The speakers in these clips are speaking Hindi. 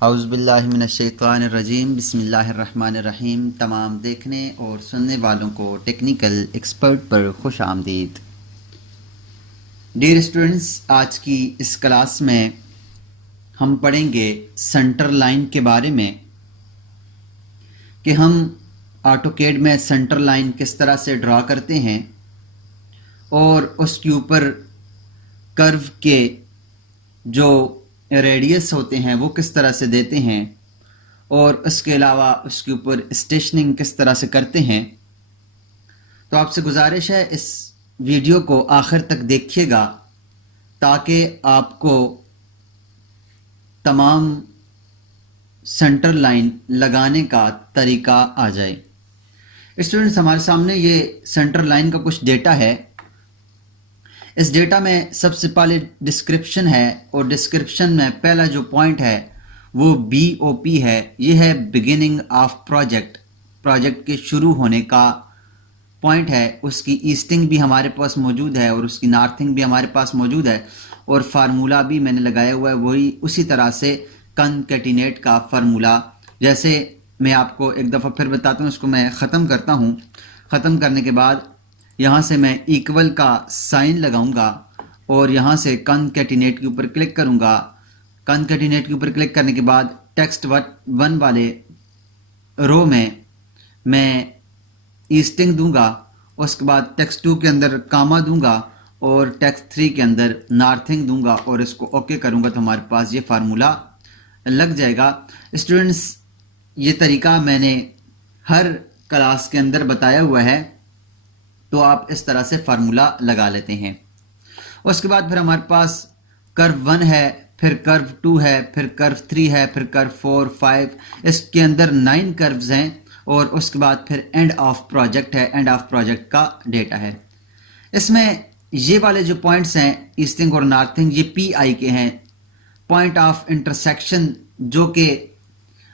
औज़ुबिल्लाहिमिनश्शैतानिर्रजीम बिस्मिल्लाहिर्रहमानिर्रहीम। तमाम देखने और सुनने वालों को टेक्निकल एक्सपर्ट पर खुश आमदीद। डियर स्टूडेंट्स, आज की इस क्लास में हम पढ़ेंगे सेंटर लाइन के बारे में कि हम ऑटोकैड में सेंटर लाइन किस तरह से ड्रा करते हैं और उसके ऊपर कर्व के जो रेडियस होते हैं वो किस तरह से देते हैं और उसके अलावा उसके ऊपर स्टेशनिंग किस तरह से करते हैं। तो आपसे गुजारिश है इस वीडियो को आखिर तक देखिएगा ताकि आपको तमाम सेंटर लाइन लगाने का तरीका आ जाए। स्टूडेंट्स, हमारे सामने ये सेंटर लाइन का कुछ डेटा है। इस डेटा में सबसे पहले डिस्क्रिप्शन है और डिस्क्रिप्शन में पहला जो पॉइंट है वो BOP है। ये है बिगिनिंग ऑफ प्रोजेक्ट के शुरू होने का पॉइंट है। उसकी ईस्टिंग भी हमारे पास मौजूद है और उसकी नॉर्थिंग भी हमारे पास मौजूद है और फार्मूला भी मैंने लगाया हुआ है वही उसी तरह से कॉन्कैटिनेट का फार्मूला। जैसे मैं आपको एक दफ़ा फिर बताता हूँ, इसको मैं ख़त्म करता हूँ। ख़त्म करने के बाद यहाँ से मैं इक्वल का साइन लगाऊंगा और यहाँ से कॉन्कैटिनेट के ऊपर क्लिक करूँगा। कॉन्कैटिनेट के ऊपर क्लिक करने के बाद टेक्स्ट 1 वाले रो में मैं ईस्टिंग दूंगा, उसके बाद टेक्स्ट 2 के अंदर कामा दूंगा और टेक्स्ट 3 के अंदर नॉर्थिंग दूंगा और इसको ओके करूँगा तो हमारे पास ये फार्मूला लग जाएगा। स्टूडेंट्स, ये तरीका मैंने हर क्लास के अंदर बताया हुआ है, तो आप इस तरह से फार्मूला लगा लेते हैं। उसके बाद फिर हमारे पास कर्व 1 है, फिर कर्व 2 है, फिर कर्व 3 है, फिर कर्व 4, 5, इसके अंदर 9 कर्व्स हैं और उसके बाद फिर एंड ऑफ प्रोजेक्ट है। एंड ऑफ प्रोजेक्ट का डेटा है। इसमें ये वाले जो पॉइंट्स हैं ईस्टिंग और नॉर्थिंग, ये PI के हैं, पॉइंट ऑफ इंटरसेक्शन, जो कि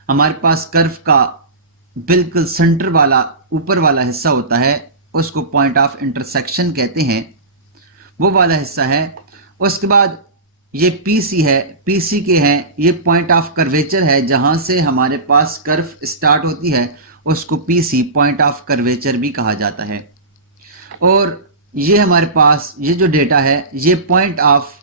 हमारे पास कर्व का बिल्कुल सेंटर वाला ऊपर वाला हिस्सा होता है, उसको पॉइंट ऑफ इंटरसेक्शन कहते हैं, वो वाला हिस्सा है। उसके बाद ये PC है, PC के हैं, ये पॉइंट ऑफ कर्वेचर है, जहां से हमारे पास कर्व स्टार्ट होती है उसको PC पॉइंट ऑफ कर्वेचर भी कहा जाता है। और ये हमारे पास ये जो डेटा है ये पॉइंट ऑफ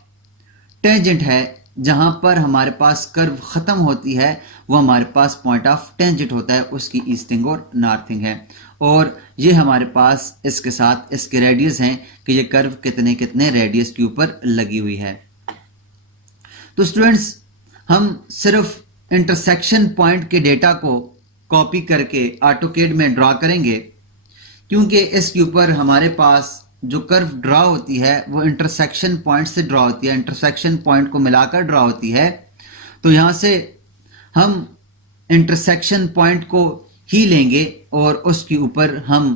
टेंजेंट है, जहां पर हमारे पास कर्व ख़त्म होती है वो हमारे पास पॉइंट ऑफ टेंजेंट होता है, उसकी ईस्टिंग और नॉर्थिंग है। और ये हमारे पास इसके साथ इसके रेडियस हैं कि ये कर्व कितने कितने रेडियस के ऊपर लगी हुई है। तो स्टूडेंट्स, हम सिर्फ इंटरसेक्शन पॉइंट के डेटा को कॉपी करके ऑटोकैड में ड्रा करेंगे, क्योंकि इसके ऊपर हमारे पास जो कर्व ड्रा होती है वो इंटरसेक्शन पॉइंट से ड्रा होती है, इंटरसेक्शन पॉइंट को मिलाकर ड्रा होती है। तो यहाँ से हम इंटरसेक्शन पॉइंट को ही लेंगे और उसके ऊपर हम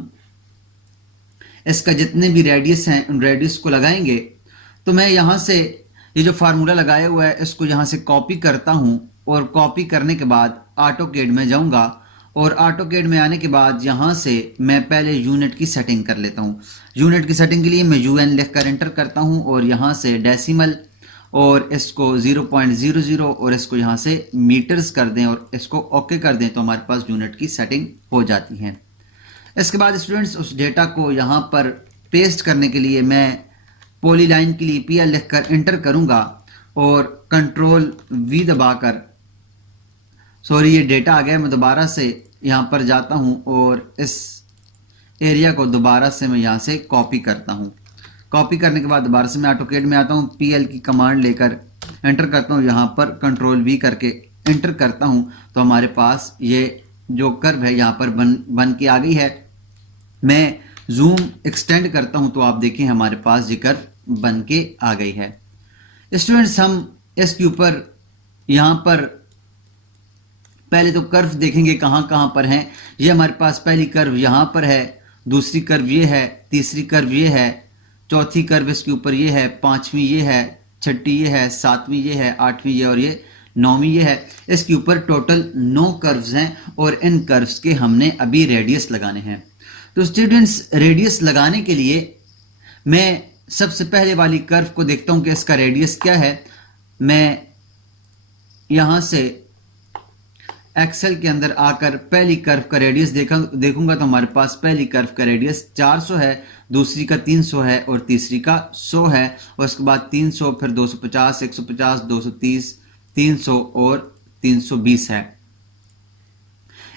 इसका जितने भी रेडियस हैं उन रेडियस को लगाएंगे। तो मैं यहाँ से ये जो फार्मूला लगाया हुआ है इसको यहाँ से कॉपी करता हूँ और कॉपी करने के बाद ऑटोकैड में जाऊँगा और ऑटोकैड में आने के बाद यहाँ से मैं पहले यूनिट की सेटिंग कर लेता हूँ। यूनिट की सेटिंग के लिए मैं UN लिखकर एंटर करता हूँ और यहाँ से डेसिमल और इसको 0.00 और इसको यहाँ से मीटर्स कर दें और इसको ओके कर दें तो हमारे पास यूनिट की सेटिंग हो जाती है। इसके बाद स्टूडेंट्स, उस डेटा को यहाँ पर पेस्ट करने के लिए मैं पॉलीलाइन के लिए PL लिखकर एंटर करूँगा और कंट्रोल V दबाकर, सॉरी ये डेटा आ गया, मैं दोबारा से यहाँ पर जाता हूँ और इस एरिया को दोबारा से मैं यहाँ से कॉपी करता हूँ। कॉपी करने के बाद दोबारा से मैं ऑटोकैड में आता हूँ, PL की कमांड लेकर एंटर करता हूँ, यहाँ पर कंट्रोल V करके एंटर करता हूँ तो हमारे पास ये जो कर्व है यहाँ पर बन के आ गई है। मैं जूम एक्सटेंड करता हूँ तो आप देखें हमारे पास ये कर्व बन के आ गई है। स्टूडेंट्स, हम इसके ऊपर यहाँ पर पहले तो कर्व देखेंगे कहाँ कहाँ पर हैं। ये हमारे पास पहली कर्व यहाँ पर है, दूसरी कर्व ये है, तीसरी कर्व ये है, चौथी कर्व इसके ऊपर ये है, पांचवी ये है, छठी ये है, सातवीं ये है, आठवीं ये और ये नौवीं ये है। इसके ऊपर टोटल 9 कर्व्स हैं और इन कर्व्स के हमने अभी रेडियस लगाने हैं। तो स्टूडेंट्स, रेडियस लगाने के लिए मैं सबसे पहले वाली कर्व को देखता हूं कि इसका रेडियस क्या है। मैं यहां से एक्सेल के अंदर आकर पहली कर्व का रेडियस देखूंगा तो हमारे पास पहली कर्व का रेडियस 400 है, दूसरी का 300 है और तीसरी का 100 है, और उसके बाद 300, फिर 250, 150, 230, 300 और 320 है।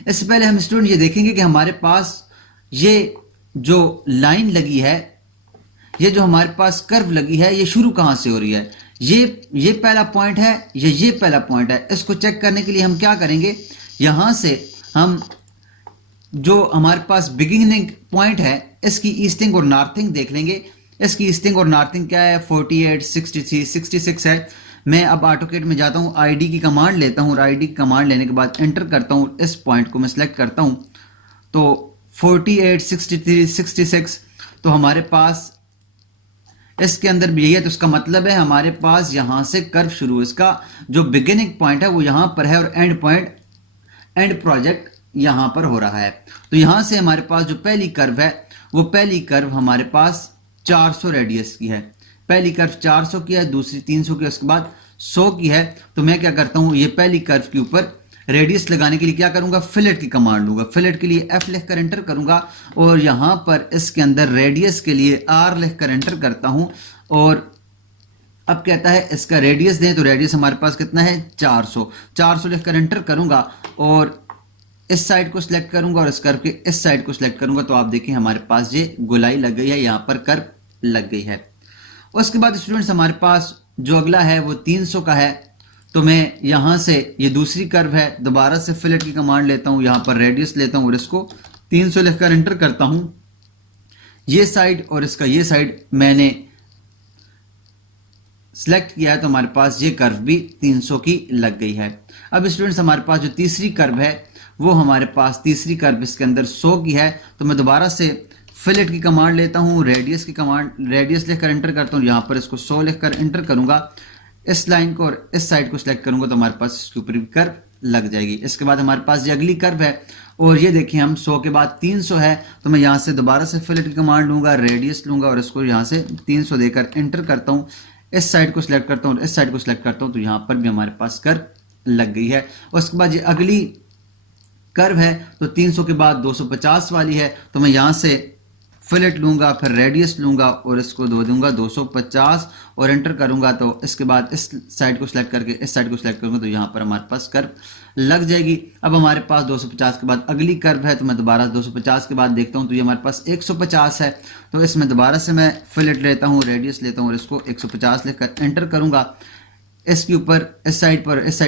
इससे पहले हम स्टूडेंट ये देखेंगे कि हमारे पास ये जो लाइन लगी है, ये जो हमारे पास कर्व लगी है, ये शुरू कहां से हो रही है। ये पहला पॉइंट है, ये पहला पॉइंट है। इसको चेक करने के लिए हम क्या करेंगे, यहां से हम जो हमारे पास बिगिनिंग पॉइंट है इसकी ईस्टिंग और नॉर्थिंग देख लेंगे। इसकी ईस्टिंग और नॉर्थिंग क्या है, 48, 63, 66 है। मैं अब ऑटोकैड में जाता हूं, आईडी की कमांड लेता हूं और आईडी की कमांड लेने के बाद एंटर करता हूं, इस पॉइंट को मैं सिलेक्ट करता हूं तो 48, 63, 66 तो हमारे पास इसके अंदर भी यही है। तो इसका मतलब है हमारे पास यहां से कर्व शुरू, इसका जो बिगिनिंग पॉइंट है वो यहां पर है और एंड पॉइंट, एंड प्रोजेक्ट यहां पर हो रहा है। तो यहां से हमारे पास जो पहली कर्व है वो पहली कर्व हमारे पास 400 रेडियस की है। पहली कर्व 400 की है, दूसरी 300 की है, उसके बाद 100 की है। तो मैं क्या करता हूं, ये पहली कर्व के ऊपर रेडियस लगाने के लिए क्या करूंगा, फिलेट की कमांड लूंगा। फिलेट के लिए F लिखकर एंटर करूंगा और यहां पर इसके अंदर रेडियस के लिए R लिखकर एंटर करता हूं। और अब कहता है इसका रेडियस दें, तो रेडियस हमारे पास कितना है, 400 लिखकर एंटर करूंगा और इस साइड को सिलेक्ट करूंगा और इस कर्व के इस साइड को सिलेक्ट करूंगा। तो आप देखिए हमारे पास ये गोलाई लग गई है, यहां पर कर्व लग गई है। उसके बाद स्टूडेंट्स हमारे पास जो अगला है वो 300 का है। तो मैं यहां से, ये दूसरी कर्व है, दोबारा से फिलेट की कमांड लेता हूं, यहां पर रेडियस लेता हूं और इसको 300 लिखकर एंटर करता हूं। ये साइड और इसका ये साइड मैंने सिलेक्ट किया है, तो हमारे पास ये कर्व भी 300 की लग गई है। अब स्टूडेंट्स हमारे पास जो तीसरी कर्व है वो हमारे पास तीसरी कर्व इसके अंदर 100 की है। तो मैं दोबारा से फिलेट की कमांड लेता हूं, रेडियस की कमांड, रेडियस लिखकर एंटर करता हूं, यहां पर इसको 100 लिखकर एंटर करूंगा, इस लाइन को और इस साइड को सिलेक्ट करूंगा तो हमारे पास इसके ऊपर भी कर्व लग जाएगी। इसके बाद हमारे पास ये अगली कर्व है और ये देखिए हम 100 के बाद 300 है। तो मैं यहां से दोबारा से फिलेट की कमांड लूंगा, रेडियस लूंगा और इसको यहां से 300 देकर एंटर करता हूं, इस साइड को सिलेक्ट करता हूं और इस साइड को सिलेक्ट करता हूं, तो यहां पर भी हमारे पास कर्व लग गई है। उसके बाद ये अगली कर्व है, तो 300 के बाद 250 वाली है। तो मैं यहां से फिलेट लूंगा, फिर रेडियस लूंगा और इसको दो दूंगा 250 और एंटर करूंगा। तो इसके बाद इस साइड को सिलेक्ट करके इस साइड को सिलेक्ट करूंगा तो यहां पर हमारे पास कर्व लग जाएगी। अब हमारे पास 250 के बाद अगली कर्व है, तो मैं दोबारा 250 के बाद देखता हूं तो ये हमारे पास 150 है। तो इसमें दोबारा से मैं फिलेट लेता हूं, रेडियस लेता हूं और इसको 150 लेकर एंटर करूंगा। इसके ऊपर इस साइड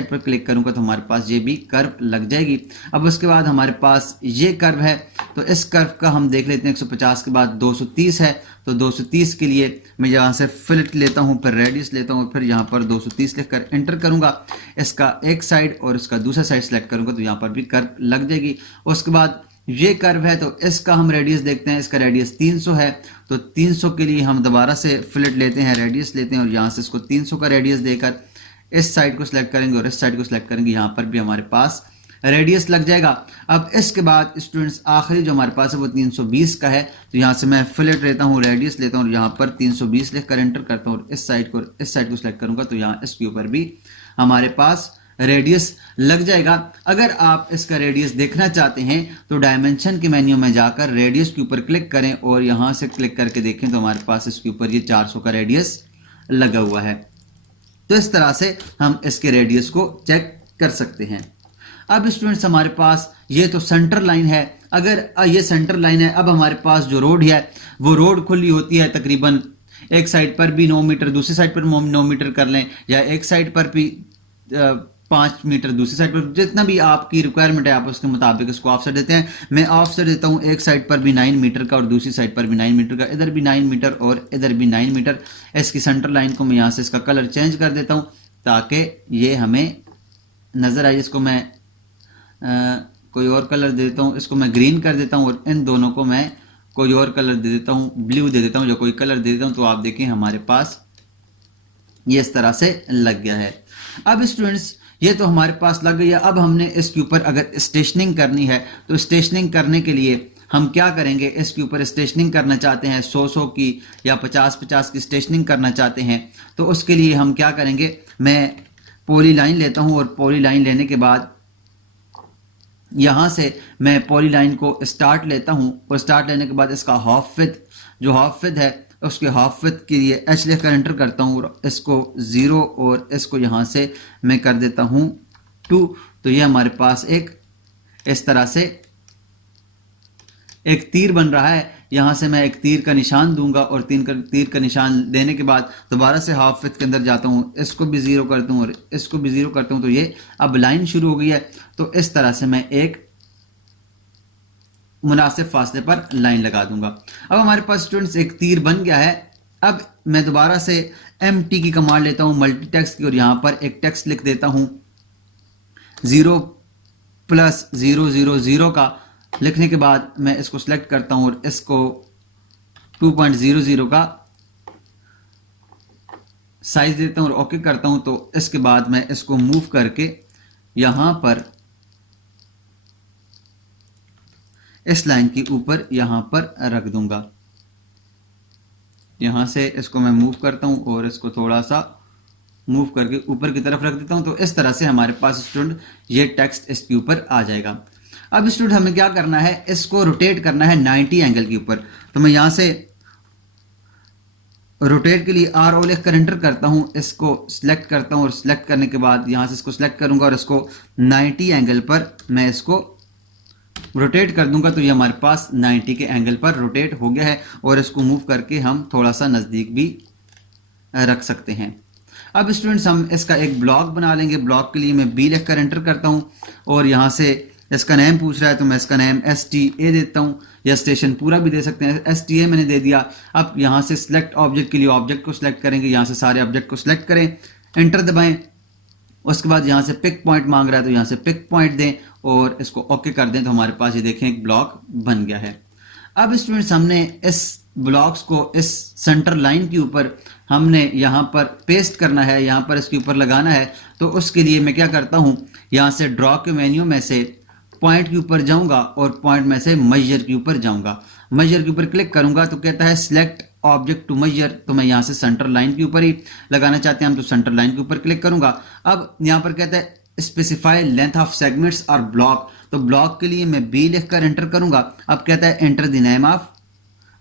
पर क्लिक करूंगा तो हमारे पास ये भी कर्व लग जाएगी। अब उसके बाद हमारे पास ये कर्व है, तो इस कर्व का हम देख लेते हैं। 150 के बाद 230 है, तो 230 के लिए मैं यहाँ से फिलेट लेता हूँ, फिर रेडियस लेता हूँ, फिर यहाँ पर 230 लिखकर एंटर करूंगा। इसका एक साइड और इसका दूसरा साइड सेलेक्ट करूंगा तो यहाँ पर भी कर्व लग जाएगी। उसके बाद ये कर्व है, तो इसका हम रेडियस देखते हैं। इसका रेडियस 300 है, तो 300 के लिए हम दोबारा से फिलेट लेते हैं, रेडियस लेते हैं और यहाँ से इसको 300 का रेडियस देकर इस साइड को सिलेक्ट करेंगे और इस साइड को सिलेक्ट करेंगे, यहाँ पर भी हमारे पास रेडियस लग जाएगा। अब इसके बाद स्टूडेंट्स आखिरी जो हमारे पास है वो 320 का है। तो यहाँ से मैं फिलेट लेता हूँ, रेडियस लेता हूँ और यहाँ पर 320 लिखकर एंटर करता हूँ और इस साइड को सिलेक्ट करूंगा तो यहाँ इसके ऊपर भी हमारे पास रेडियस लग जाएगा। अगर आप इसका रेडियस देखना चाहते हैं तो डायमेंशन के मेन्यू में जाकर रेडियस के ऊपर क्लिक करें और यहाँ से क्लिक करके देखें तो हमारे पास इसके ऊपर ये 400 का रेडियस लगा हुआ है। तो इस तरह से हम इसके रेडियस को चेक कर सकते हैं। अब स्टूडेंट्स हमारे पास ये तो सेंटर लाइन है। अगर ये सेंटर लाइन है, अब हमारे पास जो रोड है वो रोड खुली होती है, तकरीबन एक साइड पर भी 9 मीटर, दूसरी साइड पर 9 मीटर कर लें, या एक साइड पर भी 5 मीटर, दूसरी साइड पर जितना भी आपकी रिक्वायरमेंट है आप उसके मुताबिक इसको ऑफसेट देते हैं। मैं ऑफसेट देता हूँ एक साइड पर भी 9 मीटर का और दूसरी साइड पर भी 9 मीटर का, इधर भी 9 मीटर और इधर भी 9 मीटर। इसकी सेंटर लाइन को मैं यहाँ से इसका कलर चेंज कर देता हूँ ताकि ये हमें नज़र आए। इसको मैं कोई और कलर दे देता हूँ, इसको मैं ग्रीन कर देता हूँ और इन दोनों को मैं कोई और कलर दे देता हूँ, ब्लू दे देता हूँ, जो कोई कलर दे देता हूँ। तो आप देखें हमारे पास ये इस तरह से लग गया है। अब स्टूडेंट्स ये तो हमारे पास लग गई है। अब हमने इसके ऊपर अगर स्टेशनिंग करनी है तो स्टेशनिंग करने के लिए हम क्या करेंगे, इसके ऊपर स्टेशनिंग करना चाहते हैं 100 की या 50 की स्टेशनिंग करना चाहते हैं तो उसके लिए हम क्या करेंगे, मैं पॉली लाइन लेता हूं और पॉली लाइन लेने के बाद यहाँ से मैं पॉलीलाइन को स्टार्ट लेता हूँ और स्टार्ट लेने के बाद इसका हाफ विड्थ, जो हाफ विड्थ है उसके हाफ विड्थ के लिए एच लिख कर एंटर करता हूँ और इसको 0 और इसको यहाँ से मैं कर देता हूँ 2। तो ये हमारे पास एक इस तरह से एक तीर बन रहा है। यहाँ से मैं एक तीर का निशान दूंगा और तीर का निशान देने के बाद दोबारा से हाफ विड्थ के अंदर जाता हूँ, इसको भी 0 करता हूँ और इसको भी 0 करता हूँ। तो ये अब लाइन शुरू हो गई है। तो इस तरह से मैं एक मुनासिब फासले पर लाइन लगा दूंगा। अब हमारे पास स्टूडेंट्स एक तीर बन गया है। अब मैं दोबारा से MT की कमांड लेता हूँ मल्टी टेक्स्ट की और यहाँ पर एक टेक्स्ट लिख देता हूँ 0 + 0 0 0 का। लिखने के बाद मैं इसको सिलेक्ट करता हूँ और इसको 2.00 का साइज देता हूँ और ओके करता हूँ। तो इसके बाद मैं इसको मूव करके यहाँ पर इस लाइन के ऊपर यहाँ पर रख दूंगा। यहाँ से इसको मैं मूव करता हूँ और इसको थोड़ा सा मूव करके ऊपर की तरफ रख देता हूँ। तो इस तरह से हमारे पास स्टूडेंट ये टेक्स्ट इसके ऊपर आ जाएगा। अब स्टूडेंट हमें क्या करना है, इसको रोटेट करना है 90 एंगल के ऊपर। तो मैं यहाँ से रोटेट के लिए RO लिख कर एंटर करता हूँ, इसको सिलेक्ट करता हूँ और सिलेक्ट करने के बाद यहाँ से इसको सिलेक्ट करूँगा और इसको 90 एंगल पर मैं इसको रोटेट कर दूंगा। तो ये हमारे पास 90 के एंगल पर रोटेट हो गया है और इसको मूव करके हम थोड़ा सा नज़दीक भी रख सकते हैं। अब स्टूडेंट्स हम इसका एक ब्लॉक बना लेंगे। ब्लॉक के लिए मैं B लिख कर एंटर करता हूँ और यहाँ से इसका नेम पूछ रहा है तो मैं इसका नेम STA देता हूँ, या स्टेशन पूरा भी दे सकते हैं। STA मैंने दे दिया। अब यहाँ से सिलेक्ट ऑब्जेक्ट के लिए ऑब्जेक्ट को सिलेक्ट करेंगे, यहाँ से सारे ऑब्जेक्ट को सिलेक्ट करें, एंटर दबाएं। उसके बाद यहाँ से पिक पॉइंट मांग रहा है तो यहाँ से पिक पॉइंट दें और इसको ओके कर दें। तो हमारे पास ये देखें एक ब्लॉक बन गया है। अब स्टूडेंट्स हमने इस ब्लॉक्स को इस सेंटर लाइन के ऊपर हमने यहाँ पर पेस्ट करना है, यहाँ पर इसके ऊपर लगाना है। तो उसके लिए मैं क्या करता हूँ, यहाँ से ड्रॉ के मेन्यू में से पॉइंट के ऊपर जाऊँगा और पॉइंट में से मेजर के ऊपर जाऊँगा। मेजर के ऊपर क्लिक करूँगा तो कहता है सिलेक्ट ऑब्जेक्ट टू मेजर। तो मैं यहाँ से सेंटर लाइन के ऊपर ही लगाना चाहते हैं हम, तो सेंटर लाइन के ऊपर क्लिक करूँगा। अब यहाँ पर कहता है स्पेसिफाई लेंथ ऑफ सेगमेंट्स और ब्लॉक। तो ब्लॉक के लिए मैं B लिख कर एंटर करूँगा। अब कहता है enter the name of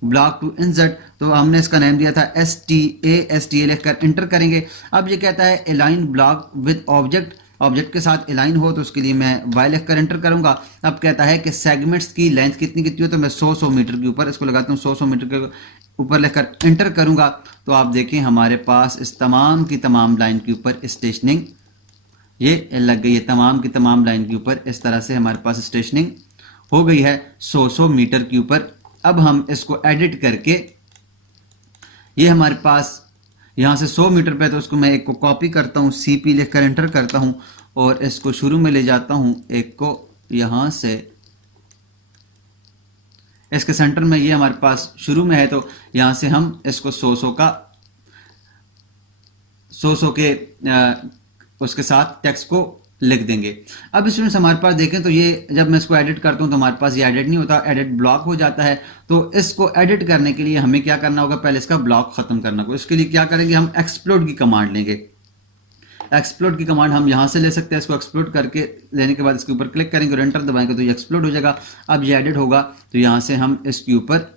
block to insert. तो हमने इसका नेम दिया था STA लिख कर एंटर करेंगे। अब ये कहता है align block with object, object के साथ अलाइन हो, तो उसके लिए मैं Y लिख कर एंटर करूंगा। अब कहता है कि सेगमेंट्स की लेंथ कितनी कितनी हो, तो मैं 100 मीटर के ऊपर इसको लगाता हूँ, 100 मीटर के ऊपर लिखकर एंटर करूंगा। तो आप देखें हमारे पास इस तमाम की तमाम लाइन के ऊपर स्टेशनिंग ये लग गई है। तमाम की तमाम लाइन के ऊपर इस तरह से हमारे पास स्टेशनिंग हो गई है 100 मीटर के ऊपर। अब हम इसको एडिट करके ये हमारे पास यहाँ से 100 मीटर पे, तो उसको मैं एक को कॉपी करता हूँ, CP लिख कर एंटर करता हूँ और इसको शुरू में ले जाता हूँ, एक को यहाँ से इसके सेंटर में ये हमारे पास शुरू में है। तो यहाँ से हम इसको 100 के उसके साथ टेक्स्ट को लिख देंगे। अब स्टूडेंट्स हमारे पास देखें तो ये जब मैं इसको एडिट करता हूँ तो हमारे पास ये एडिट नहीं होता, एडिट ब्लॉक हो जाता है। तो इसको एडिट करने के लिए हमें क्या करना होगा, पहले इसका ब्लॉक खत्म करना होगा। इसके लिए क्या करेंगे, हम एक्सप्लोड की कमांड लेंगे। एक्सप्लोड की कमांड हम यहाँ से ले सकते हैं। इसको एक्सप्लोड करके लेने के बाद इसके ऊपर क्लिक करेंगे और एंटर दबाएंगे तो ये एक्सप्लोड हो जाएगा। अब ये एडिट होगा तो यहाँ से हम इसके ऊपर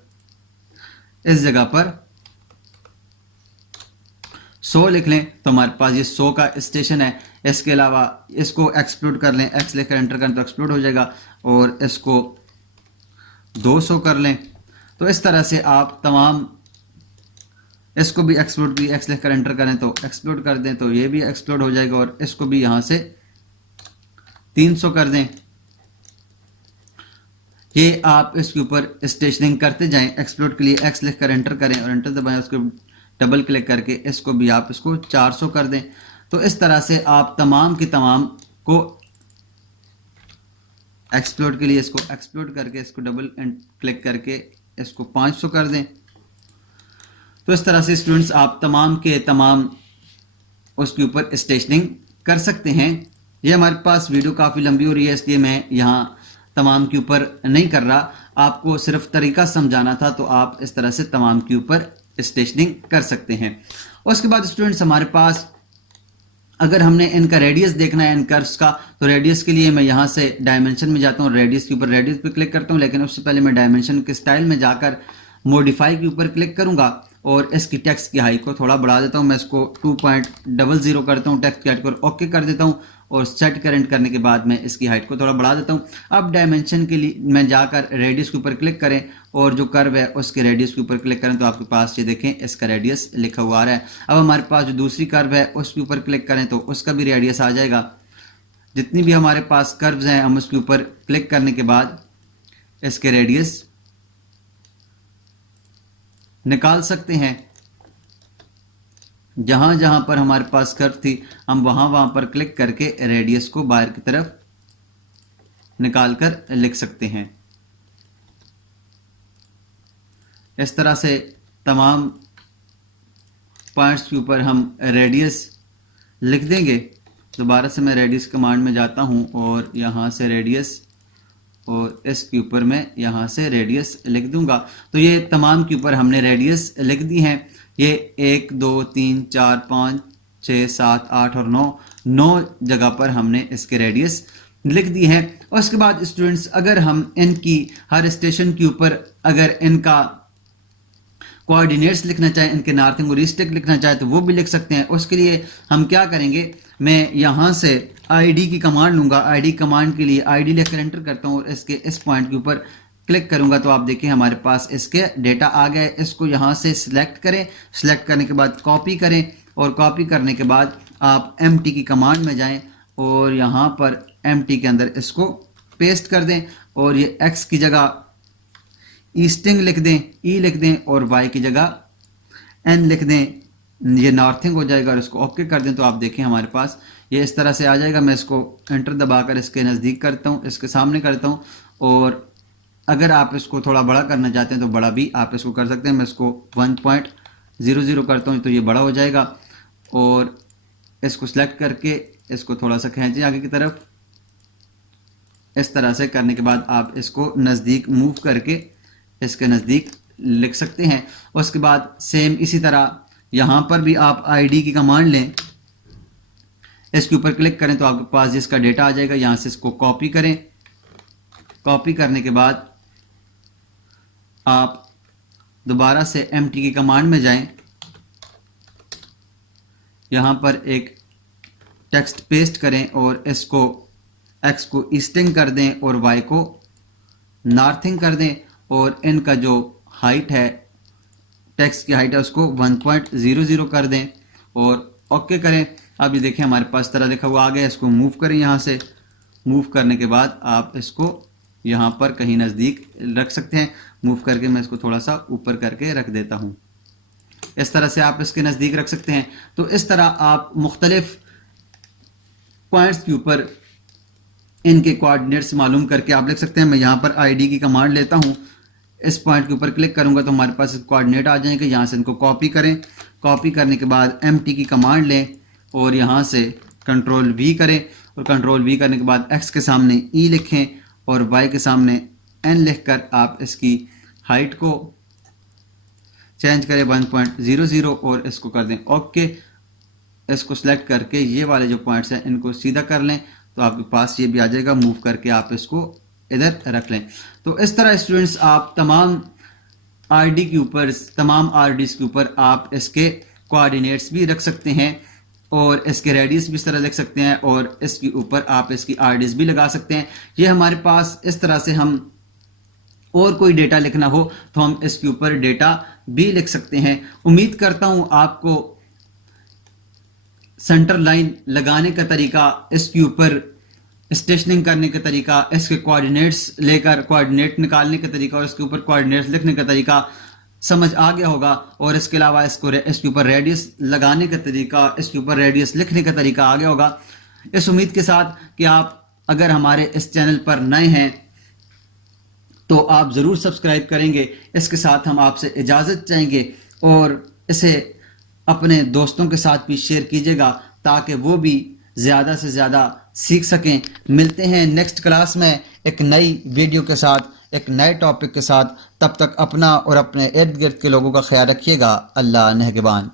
इस जगह पर 100 लिख लें तो हमारे पास ये 100 का स्टेशन है। इसके अलावा इसको एक्सप्लोड कर लें, X लेकर एंटर करें तो एक्सप्लोड हो जाएगा और इसको 200 कर लें। तो इस तरह से आप तमाम इसको भी एक्सप्लोड की X लेकर एंटर करें तो एक्सप्लोड कर दें तो ये भी एक्सप्लोड हो जाएगा और इसको भी यहाँ से 300 कर दें। ये आप इसके ऊपर स्टेशनिंग करते जाएं। एक्सप्लोड के लिए X लिख कर एंटर करें और एंटर दबाएं, उसको डबल क्लिक करके इसको भी आप इसको 400 कर दें। तो इस तरह से आप तमाम की तमाम को एक्सप्लोड के लिए इसको एक्सप्लोड करके इसको डबल क्लिक करके इसको 500 कर दें। तो इस तरह से स्टूडेंट्स आप तमाम के तमाम उसके ऊपर स्टेशनिंग कर सकते हैं। ये हमारे पास वीडियो काफ़ी लंबी हो रही है इसलिए मैं यहाँ तमाम के ऊपर नहीं कर रहा, आपको सिर्फ तरीका समझाना था। तो आप इस तरह से तमाम के ऊपर स्टेशनिंग कर सकते हैं। उसके बाद स्टूडेंट्स हमारे पास अगर हमने इनका रेडियस देखना है इन कर्व्स का, तो रेडियस के लिए मैं यहाँ से डायमेंशन में जाता हूँ, रेडियस के ऊपर रेडियस पे क्लिक करता हूँ, लेकिन उससे पहले मैं डायमेंशन के स्टाइल में जाकर मॉडिफाई के ऊपर क्लिक करूँगा और इसकी टेक्स्ट की हाइट को थोड़ा बढ़ा देता हूँ। मैं इसको 2.00 करता हूँ, टेक्स्ट की हाइट को ओके कर देता हूँ और सेट करंट करने के बाद मैं इसकी हाइट को थोड़ा बढ़ा देता हूँ। अब डायमेंशन के लिए मैं जाकर रेडियस के ऊपर क्लिक करें और जो कर्व है उसके रेडियस के ऊपर क्लिक करें तो आपके पास ये देखें इसका रेडियस लिखा हुआ आ रहा है। अब हमारे पास जो दूसरी कर्व है उसके ऊपर क्लिक करें तो उसका भी रेडियस आ जाएगा। जितनी भी हमारे पास कर्व्स हैं हम उसके ऊपर क्लिक करने के बाद इसके रेडियस निकाल सकते हैं। जहां जहां पर हमारे पास कर्व थी हम वहां पर क्लिक करके रेडियस को बाहर की तरफ निकाल कर लिख सकते हैं। इस तरह से तमाम पॉइंट्स के ऊपर हम रेडियस लिख देंगे। दोबारा से मैं रेडियस कमांड में जाता हूं और यहां से रेडियस और इसके ऊपर मैं यहाँ से रेडियस लिख दूंगा। तो ये तमाम के ऊपर हमने रेडियस लिख दी हैं। ये 1 2 3 4 5 6 7 8 और 9 जगह पर हमने इसके रेडियस लिख दी हैं। और उसके बाद स्टूडेंट्स अगर हम इनकी हर स्टेशन के ऊपर अगर इनका कोऑर्डिनेट्स लिखना चाहें, इनके नॉर्थिंग और ईस्टिंग लिखना चाहे तो वो भी लिख सकते हैं। उसके लिए हम क्या करेंगे, मैं यहाँ से आईडी की कमांड लूँगा। आईडी कमांड के लिए आईडी लिखकर एंटर करता हूँ और इसके इस पॉइंट के ऊपर क्लिक करूँगा तो आप देखें हमारे पास इसके डेटा आ गए। इसको यहाँ से सिलेक्ट करें, सिलेक्ट करने के बाद कॉपी करें और कॉपी करने के बाद आप एमटी की कमांड में जाएँ और यहाँ पर एमटी के अंदर इसको पेस्ट कर दें और ये एक्स की जगह ईस्टिंग लिख दें, ई लिख दें और वाई की जगह एन लिख दें। ये नॉर्थिंग हो जाएगा और इसको ओके कर दें तो आप देखें हमारे पास ये इस तरह से आ जाएगा। मैं इसको एंटर दबाकर इसके नज़दीक करता हूँ, इसके सामने करता हूँ और अगर आप इसको थोड़ा बड़ा करना चाहते हैं तो बड़ा भी आप इसको कर सकते हैं। मैं इसको 1.00 करता हूँ तो ये बड़ा हो जाएगा और इसको सिलेक्ट करके इसको थोड़ा सा खींचें आगे की तरफ। इस तरह से करने के बाद आप इसको नज़दीक मूव करके इसके नज़दीक लिख सकते हैं। उसके बाद सेम इसी तरह यहाँ पर भी आप आईडी की कमांड लें, इसके ऊपर क्लिक करें तो आपके पास जिसका डेटा आ जाएगा। यहाँ से इसको कॉपी करें, कॉपी करने के बाद आप दोबारा से एमटी की कमांड में जाएं, यहाँ पर एक टेक्स्ट पेस्ट करें और इसको एक्स को ईस्टिंग कर दें और वाई को नॉर्थिंग कर दें और इनका जो हाइट है, टेक्स्ट की हाइट है, उसको 1.00 कर दें और ओके करें। अब ये देखें हमारे पास तरह लिखा हुआ आ गया। इसको मूव करें, यहाँ से मूव करने के बाद आप इसको यहाँ पर कहीं नज़दीक रख सकते हैं। मूव करके मैं इसको थोड़ा सा ऊपर करके रख देता हूँ। इस तरह से आप इसके नज़दीक रख सकते हैं। तो इस तरह आप मुख्तलिफ पॉइंट्स के ऊपर इनके कोऑर्डिनेट्स मालूम करके आप लिख सकते हैं। मैं यहाँ पर आईडी की कमांड लेता हूँ, इस पॉइंट के ऊपर क्लिक करूँगा तो हमारे पास कोऑर्डिनेट आ जाएंगे। यहाँ से इनको कॉपी करें, कॉपी करने के बाद एमटी की कमांड लें और यहाँ से कंट्रोल वी करें और कंट्रोल वी करने के बाद एक्स के सामने ई लिखें और वाई के सामने एन लिखकर आप इसकी हाइट को चेंज करें 1.00 और इसको कर दें ओके। इसको सिलेक्ट करके ये वाले जो पॉइंट्स हैं इनको सीधा कर लें तो आपके पास ये भी आ जाएगा। मूव करके आप इसको इधर रख लें। तो इस तरह स्टूडेंट्स आप तमाम आरडी के ऊपर, तमाम आरडीज के ऊपर आप इसके कोऑर्डिनेट्स भी रख सकते हैं और इसके रेडियस भी इस तरह लिख सकते हैं और इसके ऊपर आप इसकी आरडीज भी लगा सकते हैं। ये हमारे पास इस तरह से हम और कोई डेटा लिखना हो तो हम इसके ऊपर डेटा भी लिख सकते हैं। उम्मीद करता हूं आपको सेंटर लाइन लगाने का तरीका, इसके ऊपर स्टेशनिंग करने का तरीका, इसके कोऑर्डिनेट्स लेकर कोऑर्डिनेट निकालने का तरीका और इसके ऊपर कोऑर्डिनेट्स लिखने का तरीका समझ आ गया होगा। और इसके अलावा इसके ऊपर रेडियस लगाने का तरीका, इसके ऊपर रेडियस लिखने का तरीका आ गया होगा। इस उम्मीद के साथ कि आप अगर हमारे इस चैनल पर नए हैं तो आप ज़रूर सब्सक्राइब करेंगे। इसके साथ हम आपसे इजाज़त चाहेंगे और इसे अपने दोस्तों के साथ भी शेयर कीजिएगा ताकि वो भी ज़्यादा से ज़्यादा सीख सकें। मिलते हैं नेक्स्ट क्लास में एक नई वीडियो के साथ, एक नए टॉपिक के साथ। तब तक अपना और अपने इर्द गिर्द के लोगों का ख्याल रखिएगा। अल्लाह नेहगबान।